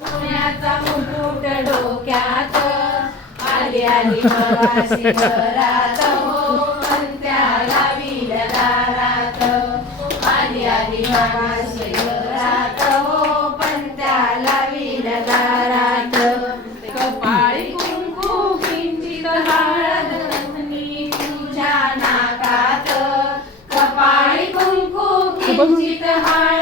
पुण्याचा मुकुट डोक्यात आली आली मगाशी घरात हो पंत्याला विलदारात आली आली मगाशी घरात हो पंत्याला विलदारात कपाळी कुंकू किंचित हळद नथनी तुझ्या नाकात कपाळी कुंकू किंचित हळद